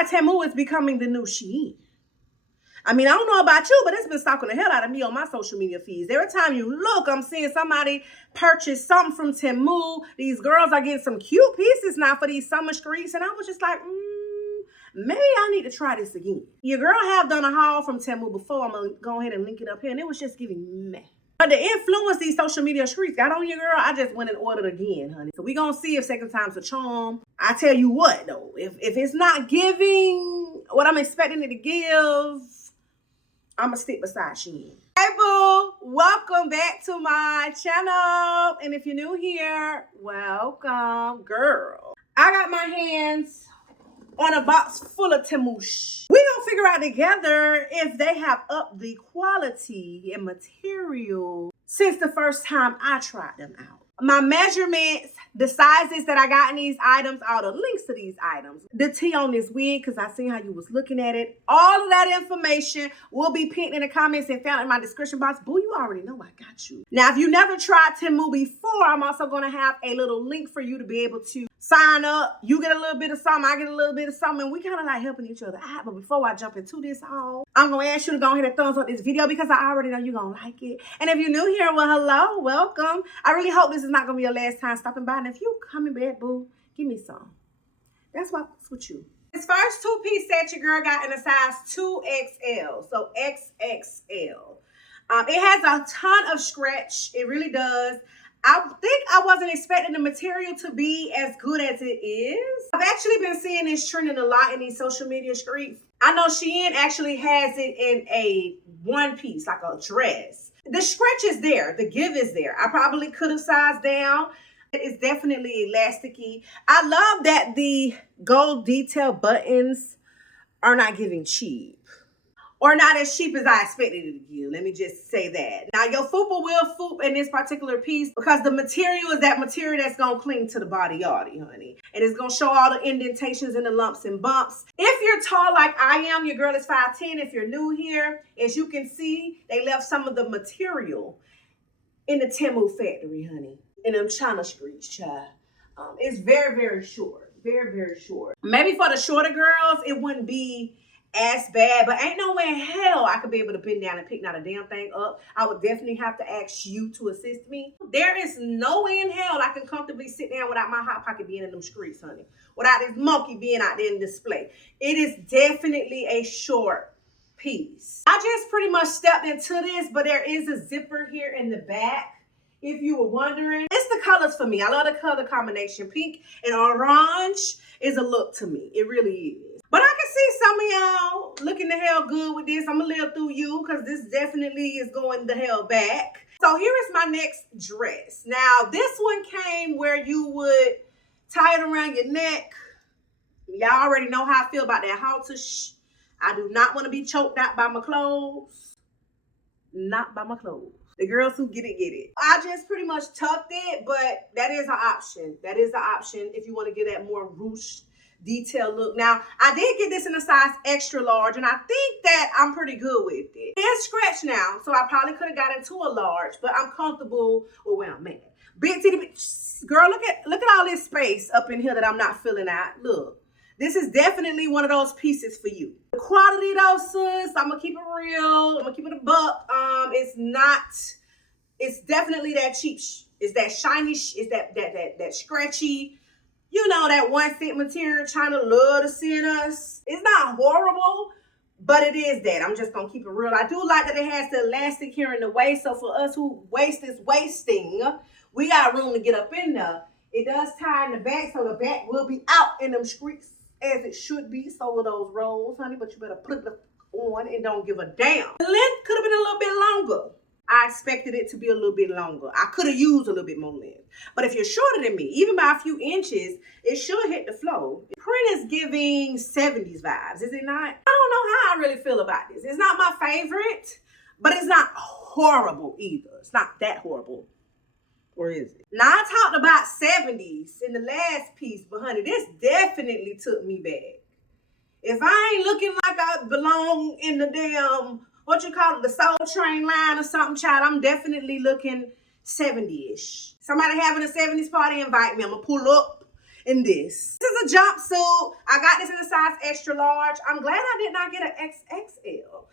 like Temu is becoming the new Shein. I mean, I don't know about you, but it's been stalking the hell out of me on my social media feeds. Every time you look, I'm seeing somebody purchase something from Temu. These girls are getting some cute pieces now for these summer streets. And I was just like, maybe I need to try this again. Your girl have done a haul from Temu before. I'm going to go ahead and link it up here. And it was just giving meh. But the influence these social media streets got on your girl, I just went and ordered again, honey. So we going to see if second time's a charm. I tell you what, though. If it's not giving what I'm expecting it to give, I'm going to stick beside Shein. Hey, boo. Welcome back to my channel. And if you're new here, welcome, girl. I got my hands on a box full of Temush. We gonna figure out together if they have upped the quality and material since the first time I tried them out. My measurements, the sizes that I got in these items, all the links to these items, the tea on this wig, because I seen how you was looking at it. All of that information will be pinned in the comments and found in my description box. Boo, you already know I got you. Now, if you never tried Temu before, I'm also going to have a little link for you to be able to sign up. You get a little bit of something, I get a little bit of something, and we kind of like helping each other out. But before I jump into this haul, I'm going to ask you to go ahead and thumbs up this video because I already know you're going to like it. And if you're new here, well, hello, welcome. I really hope this is not going to be your last time stopping by. And if you coming back, boo, give me some. That's what's with you. This first two-piece set your girl got in a size 2XL, so XXL. It has a ton of stretch. It really does. I think I wasn't expecting the material to be as good as it is. I've actually been seeing this trending a lot in these social media streets. I know Shein actually has it in a one piece, like a dress. The stretch is there. The give is there. I probably could have sized down. It is definitely elasticy. I love that the gold detail buttons are not giving cheap. Or not as cheap as I expected it to give. Let me just say that. Now, your fupa will foop in this particular piece because the material is that material that's going to cling to the body, honey. And it's going to show all the indentations and the lumps and bumps. If you're tall like I am, your girl is 5'10". If you're new here, as you can see, they left some of the material in the Temu factory, honey. In them China streets, child. It's very, very short. Very, very short. Maybe for the shorter girls, it wouldn't be as bad, but ain't no way in hell I could be able to bend down and pick not a damn thing up. I would definitely have to ask you to assist me. There is no way in hell I can comfortably sit down without my hot pocket being in them streets, honey. Without this monkey being out there in display. It is definitely a short piece. I just pretty much stepped into this, but there is a zipper here in the back. If you were wondering, it's the colors for me. I love the color combination. Pink and orange is a look to me. It really is. But I can see some of y'all looking the hell good with this. I'm going to live through you because this definitely is going the hell back. So here is my next dress. Now, this one came where you would tie it around your neck. Y'all already know how I feel about that halter. I do not want to be choked out by my clothes. Not by my clothes. The girls who get it, get it. I just pretty much tucked it, but that is an option. That is an option if you want to get that more ruched detail look. Now, I did get this in a size extra large, and I think that I'm pretty good with it. It's stretched now, so I probably could have got into a large, but I'm comfortable with where I'm at. Big titty, girl, look at all this space up in here that I'm not filling out. Look. This is definitely one of those pieces for you. The quality though, sis, I'm gonna keep it real. I'm gonna keep it a buck. It's definitely that cheap. It's that shiny, it's that scratchy, you know, that one cent material China love to send us. It's not horrible, but it is that. I'm just gonna keep it real. I do like that it has the elastic here in the waist. So for us who waist is wasting, we got room to get up in there. It does tie in the back, so the back will be out in them streets. As it should be, so with those rolls, honey, but you better put it on and don't give a damn. The length could have been a little bit longer. I expected it to be a little bit longer. I could have used a little bit more length. But if you're shorter than me, even by a few inches, it should hit the flow. The print is giving 70s vibes, is it not? I don't know how I really feel about this. It's not my favorite, but it's not horrible either. It's not that horrible. Or is it? Now, I talked about 70s in the last piece, but honey, this definitely took me back. If I ain't looking like I belong in the damn, what you call it, the Soul Train line or something, child, I'm definitely looking 70-ish. Somebody having a 70s party, invite me. I'm going to pull up in this. This is a jumpsuit. I got this in a size extra large. I'm glad I did not get an XXL.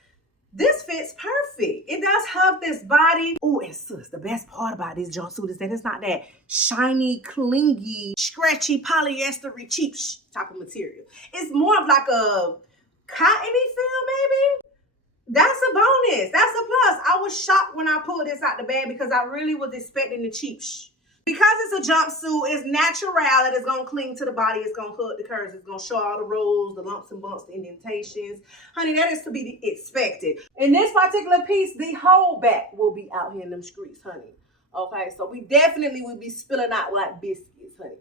This fits perfect. It does hug this body. Oh, and sis, the best part about this jumpsuit is that it's not that shiny, clingy, stretchy, polyestery, cheap type of material. It's more of like a cottony feel, maybe? That's a bonus. That's a plus. I was shocked when I pulled this out the bag because I really was expecting the cheap Because it's a jumpsuit, it's natural. It is going to cling to the body. It's going to hug the curves. It's going to show all the rolls, the lumps and bumps, the indentations. Honey, that is to be expected. In this particular piece, the whole back will be out here in them streets, honey. Okay, so we definitely will be spilling out like biscuits, honey.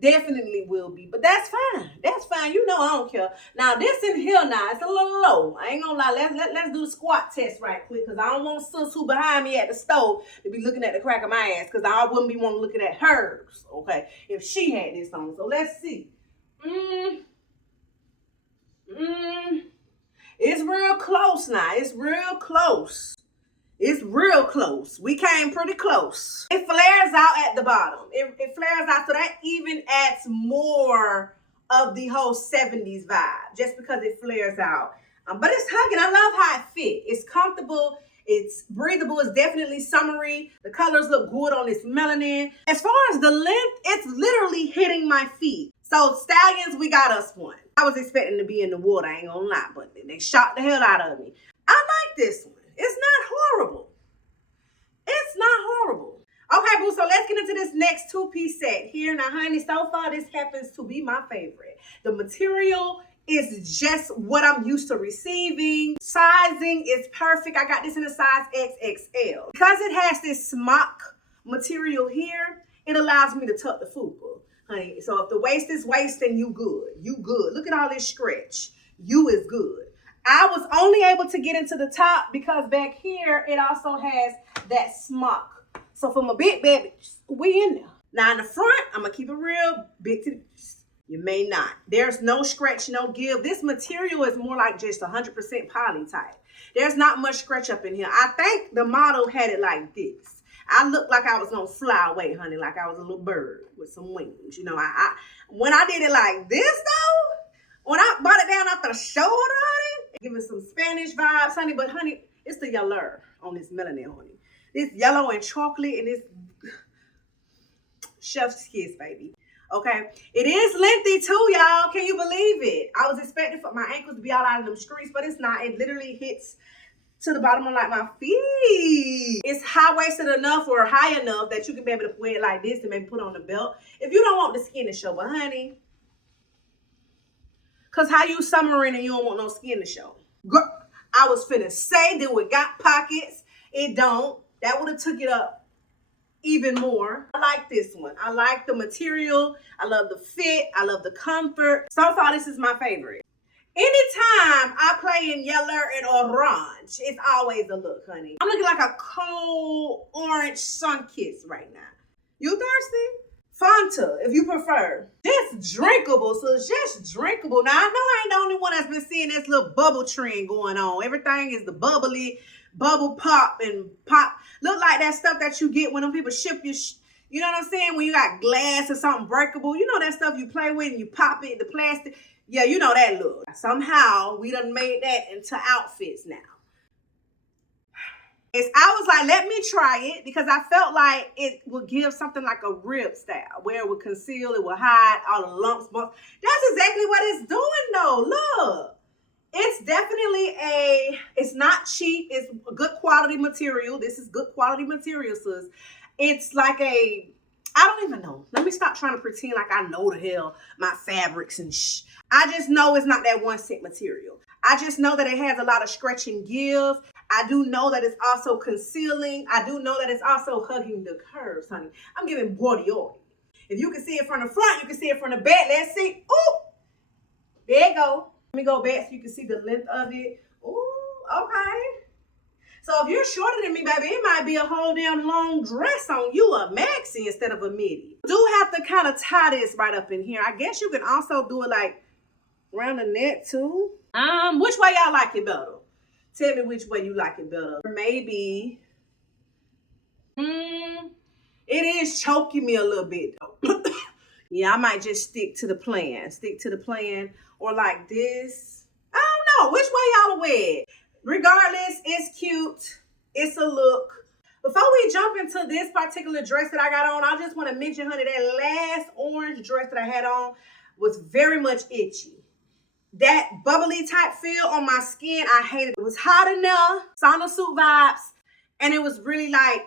Definitely will be, but that's fine. That's fine. You know I don't care. Now this in here now, it's a little low. I ain't gonna lie. Let's do the squat test right quick, because I don't want sis who behind me at the stove to be looking at the crack of my ass, because I wouldn't be wanting looking at hers. Okay, if she had this on. So let's see. It's real close now. It's real close. It's real close. We came pretty close. It flares out at the bottom. It flares out, so that even adds more of the whole 70s vibe, just because it flares out. But it's hugging. I love how it fits. It's comfortable. It's breathable. It's definitely summery. The colors look good on this melanin. As far as the length, it's literally hitting my feet. So stallions, we got us one. I was expecting to be in the water, I ain't gonna lie, but they shot the hell out of me. I like this one. It's not horrible. It's not horrible. Okay, boo, so let's get into this next two-piece set here. Now, honey, so far, this happens to be my favorite. The material is just what I'm used to receiving. Sizing is perfect. I got this in a size XXL. Because it has this smock material here, it allows me to tuck the fupa, honey. So if the waist is wasting, you good. You good. Look at all this stretch. You is good. I was only able to get into the top because back here, it also has that smock. So for my big baby, we in there. Now in the front, I'm going to keep it real big to you may not. There's no scratch, no give. This material is more like just 100% poly type. There's not much scratch up in here. I think the model had it like this. I looked like I was going to fly away, honey, like I was a little bird with some wings. You know, when I did it like this, though, when I brought it down off the shoulder, honey, giving some Spanish vibes, honey. But, honey, it's the yellow on this melanin, honey. This yellow and chocolate and this chef's kiss, baby. Okay? It is lengthy, too, y'all. Can you believe it? I was expecting for my ankles to be all out of them streets, but it's not. It literally hits to the bottom of, like, my feet. It's high-waisted enough or high enough that you can be able to wear it like this and maybe put on the belt. If you don't want the skin to show, but, honey, because how you summering and you don't want no skin to show? Girl, I was finna say that it got pockets. It don't. That would have took it up even more. I like this one. I like the material. I love the fit. I love the comfort. So far, this is my favorite. Anytime I play in yellow and orange, it's always a look, honey. I'm looking like a cold orange sun kiss right now. You thirsty? Fanta, if you prefer. Just drinkable, so it's just drinkable. Now, I know I ain't the only one that's been seeing this little bubble trend going on. Everything is the bubbly, bubble pop and pop. Look like that stuff that you get when them people ship you, you know what I'm saying? When you got glass or something breakable. You know that stuff you play with and you pop it, the plastic. Yeah, you know that look. Somehow, we done made that into outfits now. I was like, let me try it because I felt like it would give something like a rib style where it would conceal, it would hide all the lumps, bumps. That's exactly what it's doing though. Look, it's definitely it's not cheap. It's a good quality material. This is good quality material, sis. It's like I don't even know. Let me stop trying to pretend like I know the hell my fabrics and I just know it's not that 1 cent material. I just know that it has a lot of stretch and give. I do know that it's also concealing. I do know that it's also hugging the curves, honey. I'm giving body oil. If you can see it from the front, you can see it from the back. Let's see. Ooh, there you go. Let me go back so you can see the length of it. Ooh, okay. So if you're shorter than me, baby, it might be a whole damn long dress on you, a maxi instead of a midi. You do have to kind of tie this right up in here. I guess you can also do it like around the neck too. Which way y'all like it better? Tell me which way you like it better. Maybe. It is choking me a little bit though. Yeah, I might just stick to the plan. Stick to the plan. Or like this. I don't know. Which way y'all wear it? Regardless, it's cute. It's a look. Before we jump into this particular dress that I got on, I just want to mention, honey, that last orange dress that I had on was very much itchy. That bubbly type feel on my skin, I hated it. It was hot enough, sauna suit vibes, and it was really like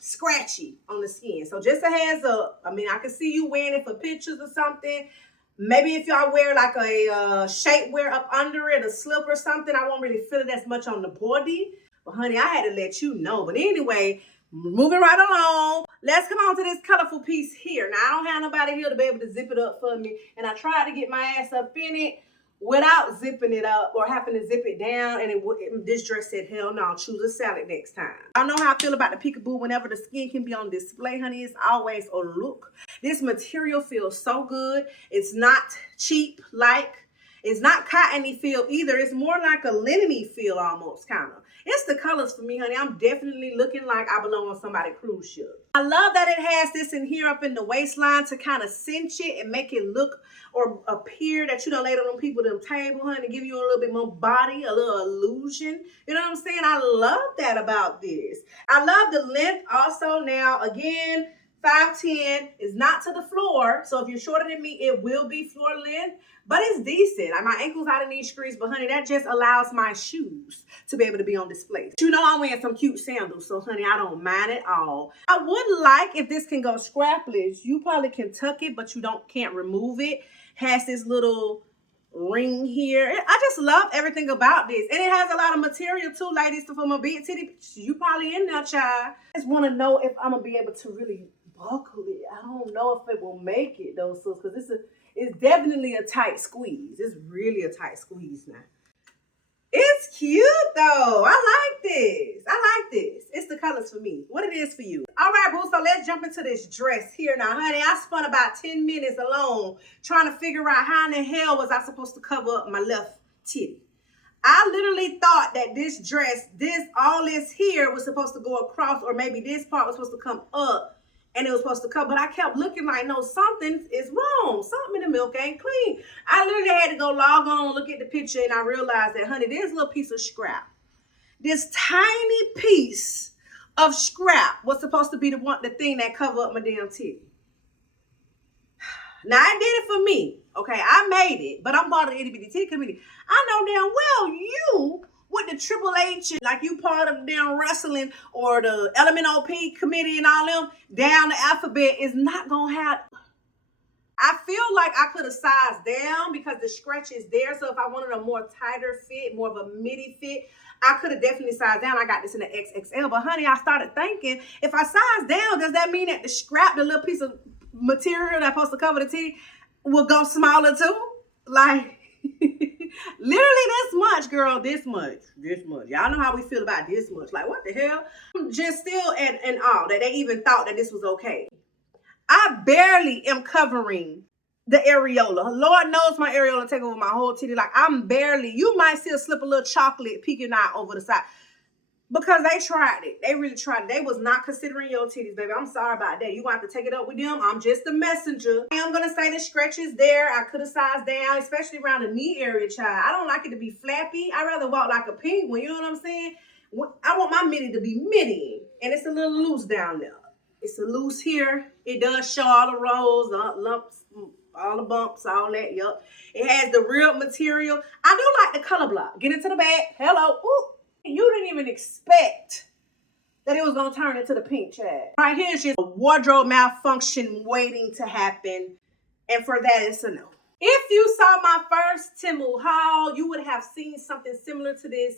scratchy on the skin. So just a heads up. I mean, I can see you wearing it for pictures or something. Maybe if y'all wear like a shapewear up under it, a slip or something, I won't really feel it as much on the body. But honey, I had to let you know. But anyway, moving right along, let's come on to this colorful piece here. Now, I don't have nobody here to be able to zip it up for me. And I tried to get my ass up in it without zipping it up or having to zip it down. And this dress said, hell no, choose a salad next time. I know how I feel about the peekaboo whenever the skin can be on display, honey. It's always a look. This material feels so good. It's not cheap like. It's not cottony feel either. It's more like a linen-y feel almost, kind of. It's the colors for me, honey. I'm definitely looking like I belong on somebody's cruise ship. I love that it has this in here up in the waistline to kind of cinch it and make it look or appear that you done laid on them people them table, honey, give you a little bit more body, a little illusion. You know what I'm saying? I love that about this. I love the length also. Now, again, 5'10" is not to the floor. So if you're shorter than me, it will be floor length. But it's decent. Like my ankles out in these streets, but honey, that just allows my shoes to be able to be on display. You know I'm wearing some cute sandals, so honey, I don't mind at all. I would like if this can go scrapless. You probably can tuck it, but you can't remove it. Has this little ring here. I just love everything about this. And it has a lot of material too, ladies, for my big titty. You probably in there, child. I just want to know if I'm going to be able to really buckle it. I don't know if it will make it though, sis, because it's definitely a tight squeeze. It's really a tight squeeze now. It's cute though. I like this. I like this. It's the colors for me. What it is for you. All right, boo. So let's jump into this dress here now, honey. I spent about 10 minutes alone trying to figure out how in the hell was I supposed to cover up my left titty. I literally thought that this dress, all this here was supposed to go across, or maybe this part was supposed to come up and it was supposed to come, but I kept looking like, no, something is wrong. Something in the milk ain't clean. I literally had to go log on, look at the picture, and I realized that, honey, there's a little piece of scrap. This tiny piece of scrap was supposed to be the thing that covered up my damn titty. Now, I did it for me. Okay, I made it, but I'm part of the itty bitty titty committee. I know damn well you with the Triple H, like you part of the damn wrestling or the LMNOP committee and all them, down the alphabet is not gonna have. I feel like I could have sized down because the stretch is there. So if I wanted a more tighter fit, more of a midi fit, I could have definitely sized down. I got this in the XXL, but honey, I started thinking, if I size down, does that mean that the scrap, the little piece of material that's supposed to cover the titty, will go smaller too? Like, literally this much, girl, this much. Y'all know how we feel about this much. Like, what the hell? I'm just still in awe that they even thought that this was okay. I barely am covering the areola. Lord knows my areola take over my whole titty. Like, I'm barely, you might see a slip of little chocolate peeking out over the side. Because they tried it. They really tried it. They was not considering your titties, baby. I'm sorry about that. You're going to have to take it up with them. I'm just the messenger. I am going to say the stretch is there. I could have sized down, especially around the knee area, child. I don't like it to be flappy. I'd rather walk like a penguin. You know what I'm saying? I want my midi to be midi. And it's a little loose down there. It's a loose here. It does show all the rolls, the lumps, all the bumps, all that. Yup. It has the real material. I do like the color block. Get into the back. Hello. Ooh. You didn't even expect that it was going to turn into the pink chat. Right here is just a wardrobe malfunction waiting to happen. And for that, it's a no. If you saw my first Temu haul, you would have seen something similar to this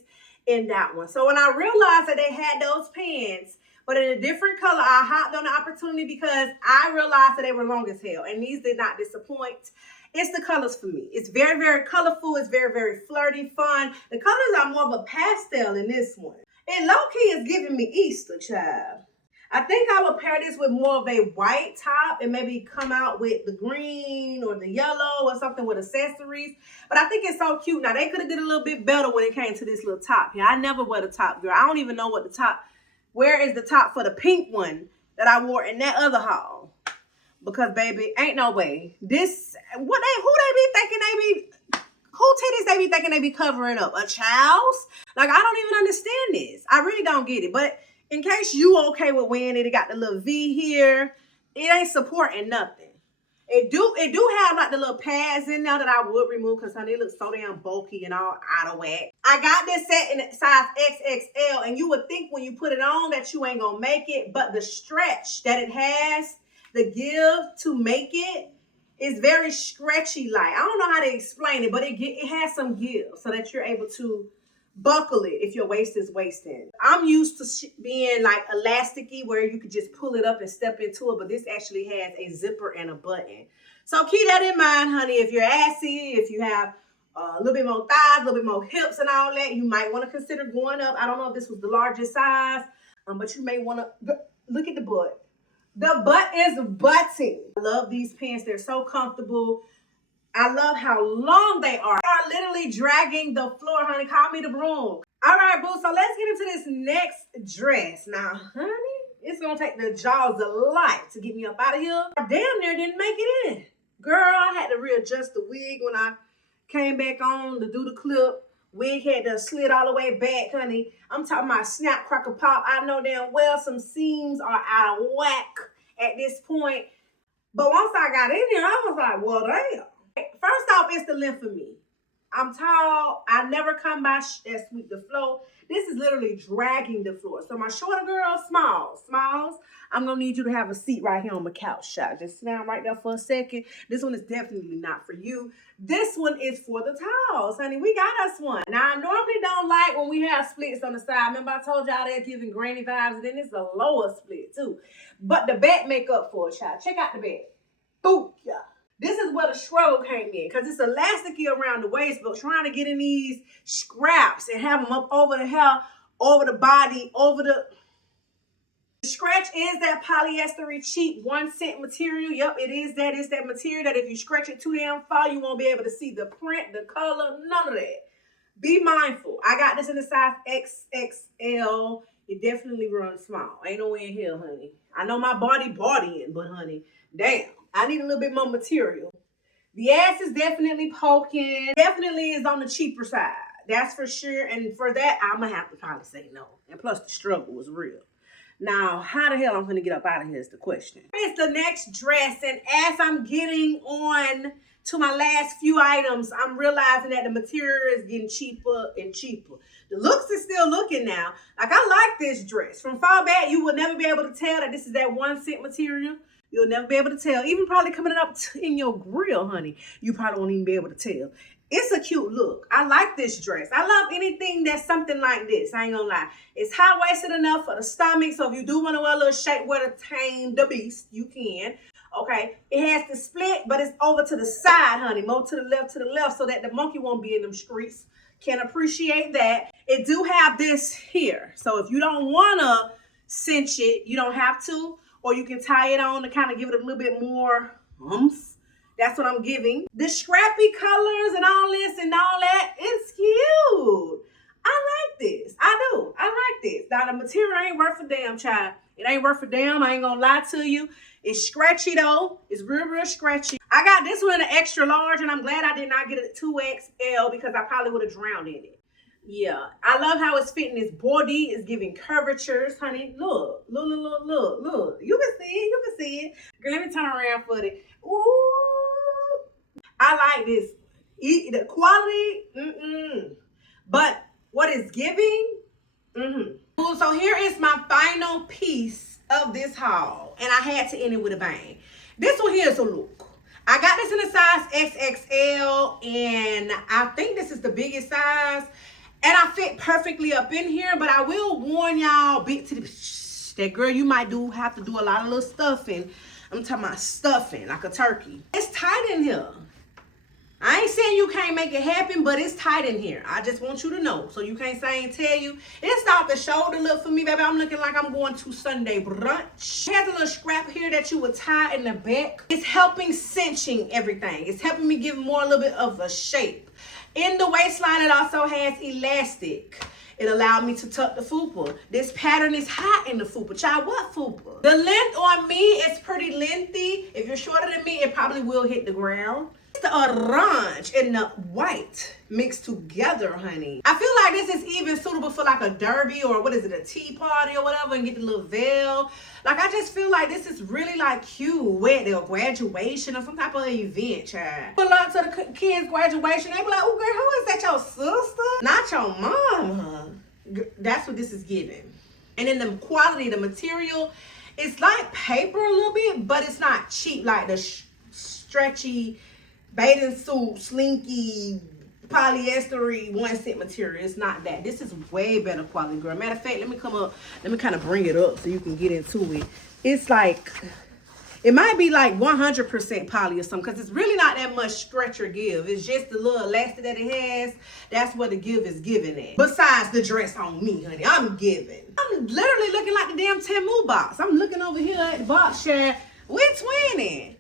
in that one. So when I realized that they had those pants, but in a different color, I hopped on the opportunity because I realized that they were long as hell. And these did not disappoint. It's the colors for me. It's very, very colorful. It's very, very flirty, fun. The colors are more of a pastel in this one. And low-key is giving me Easter, child. I think I would pair this with more of a white top and maybe come out with the green or the yellow or something with accessories. But I think it's so cute. Now, they could have did a little bit better when it came to this little top here. I never wear the top, girl. I don't even know what the top, where is the top for the pink one that I wore in that other haul. Because baby, ain't no way. This, who they be thinking who titties they be thinking they be covering up? A child's? Like, I don't even understand this. I really don't get it. But in case you okay with wearing it, it got the little V here. It ain't supporting nothing. It do have like the little pads in there that I would remove because honey, it looks so damn bulky and all out of whack. I got this set in size XXL, and you would think when you put it on that you ain't gonna make it, but the stretch that it has, the give to make it, is very stretchy like. I don't know how to explain it, but it has some give so that you're able to buckle it if your waist is wasting. I'm used to being like elasticy where you could just pull it up and step into it, but this actually has a zipper and a button. So keep that in mind, honey. If you're assy, if you have a little bit more thighs, a little bit more hips and all that, you might want to consider going up. I don't know if this was the largest size, but you may want to look at the butt. The butt is butting. I love these pants. They're so comfortable. I love how long they are. They are literally dragging the floor, honey. Call me the broom. All right, boo. So let's get into this next dress. Now, honey, it's going to take the jaws of life to get me up out of here. I damn near didn't make it in. Girl, I had to readjust the wig when I came back on to do the clip. Wig had to slid all the way back, honey. I'm talking about snap, crackle, pop. I know damn well some seams are out of whack at this point. But once I got in here, I was like, well, damn. First off, it's the length of me. I'm tall. I never come by that sweep the floor. This is literally dragging the floor. So my shorter girls, smalls, I'm going to need you to have a seat right here on my couch, shot. Just sit down right there for a second. This one is definitely not for you. This one is for the talls, honey. We got us one. Now, I normally don't like when we have splits on the side. Remember I told y'all they're giving granny vibes, and then it's a lower split, too. But the back make up for it, child. Check out the back. Boop, yeah. This is where the struggle came in because it's elasticy around the waist, but trying to get in these scraps and have them up over the hair, over the body, over the scratch is that polyester cheap 1 cent material. Yep, it is that. It's that material that if you scratch it too damn far, you won't be able to see the print, the color, none of that. Be mindful. I got this in the size XXL. It definitely runs small. Ain't no way in here, honey. I know my bodying, but honey, damn. I need a little bit more material. The ass is definitely poking. Definitely is on the cheaper side. That's for sure. And for that, I'm going to have to probably say no. And plus, the struggle was real. Now, how the hell I'm going to get up out of here is the question. It's the next dress. And as I'm getting on to my last few items, I'm realizing that the material is getting cheaper and cheaper. The looks is still looking now. Like, I like this dress. From far back, you will never be able to tell that this is that 1 cent material. You'll never be able to tell. Even probably coming up in your grill, honey, you probably won't even be able to tell. It's a cute look. I like this dress. I love anything that's something like this. I ain't gonna lie. It's high-waisted enough for the stomach, so if you do want to wear a little shapewear to tame the beast, you can. Okay, it has the split, but it's over to the side, honey. More to the left, so that the monkey won't be in them streets. Can appreciate that. It do have this here. So if you don't want to cinch it, you don't have to. Or you can tie it on to kind of give it a little bit more oomph. That's what I'm giving. The scrappy colors and all this and all that, it's cute. I like this. I do. I like this. Now, the material ain't worth a damn, child. It ain't worth a damn. I ain't gonna lie to you. It's scratchy, though. It's real, real scratchy. I got this one in an extra large, and I'm glad I did not get a 2XL because I probably would have drowned in it. Yeah, I love how it's fitting this body. It's giving curvatures, honey. Look. You can see it. Girl, let me turn around for it. Ooh, I like this. The quality, But what it's giving, So here is my final piece of this haul, and I had to end it with a bang. This one here is a look. I got this in a size XXL, and I think this is the biggest size. And I fit perfectly up in here, but I will warn y'all, that girl, you might have to do a lot of little stuffing. I'm talking about stuffing like a turkey. It's tight in here. I ain't saying you can't make it happen, but it's tight in here. I just want you to know. So you can't say I ain't tell you. It's off the shoulder look for me, baby. I'm looking like I'm going to Sunday brunch. It has a little scrap here that you would tie in the back. It's helping cinching everything. It's helping me give more a little bit of a shape. In the waistline, it also has elastic. It allowed me to tuck the fupa. This pattern is hot in the fupa. Child, what fupa? The length on me is pretty lengthy. If you're shorter than me, it probably will hit the ground. It's the orange and the white mixed together, honey. I feel like this is even suitable for like a derby or what is it, a tea party or whatever, and get the little veil. Like, I just feel like this is really like cute, wet, or graduation or some type of event, child. Pull up to the kids' graduation, they be like, oh girl, who is that, your sister? Not your mom, huh? That's what this is giving. And then the quality, the material, it's like paper a little bit, but it's not cheap like the stretchy bathing suit, slinky, polyestery 1 cent material. It's not that. This is way better quality, girl. Matter of fact, let me kind of bring it up so you can get into it. It's like, it might be like 100% poly or something, because it's really not that much stretch or give. It's just the little elastic that it has. That's what the give is giving at. Besides the dress on me, honey, I'm giving. I'm literally looking like the damn Temu box. I'm looking over here at the box, child. We're twinning.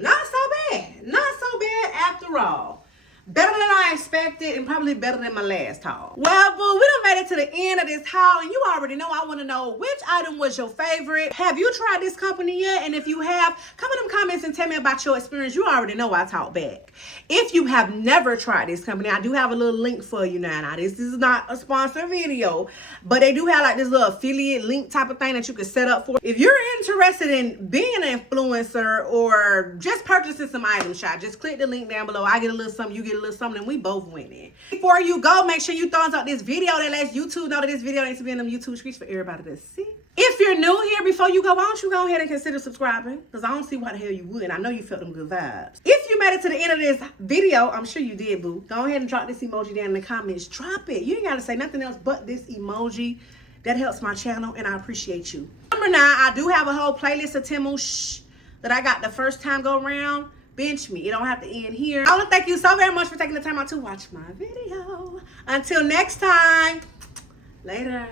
Not so bad. Not so bad after all. Better than I expected, and probably better than my last haul. Well, boo, we done made it to the end of this haul, and you already know I want to know which item was your favorite. Have you tried this company yet? And if you have, come in them comments and tell me about your experience. You already know I talk back. If you have never tried this company, I do have a little link for you now. Now, this is not a sponsored video, but they do have like this little affiliate link type of thing that you can set up for. If you're interested in being an influencer or just purchasing some items, child, just click the link down below. I get a little something, you get a little something, and we both winning. Before you go, make sure you thumbs up this video. That lets YouTube know that this video needs to be in them YouTube streets for everybody to see. If you're new here, before you go, why don't you go ahead and consider subscribing? Because I don't see why the hell you would. I know you felt them good vibes. If you made it to the end of this video, I'm sure you did, boo. Go ahead and drop this emoji down in the comments. Drop it. You ain't got to say nothing else but this emoji. That helps my channel, and I appreciate you. Number 9, I do have a whole playlist of Temu that I got the first time go around. Bench me. It don't have to end here. I want to thank you so very much for taking the time out to watch my video. Until next time. Later.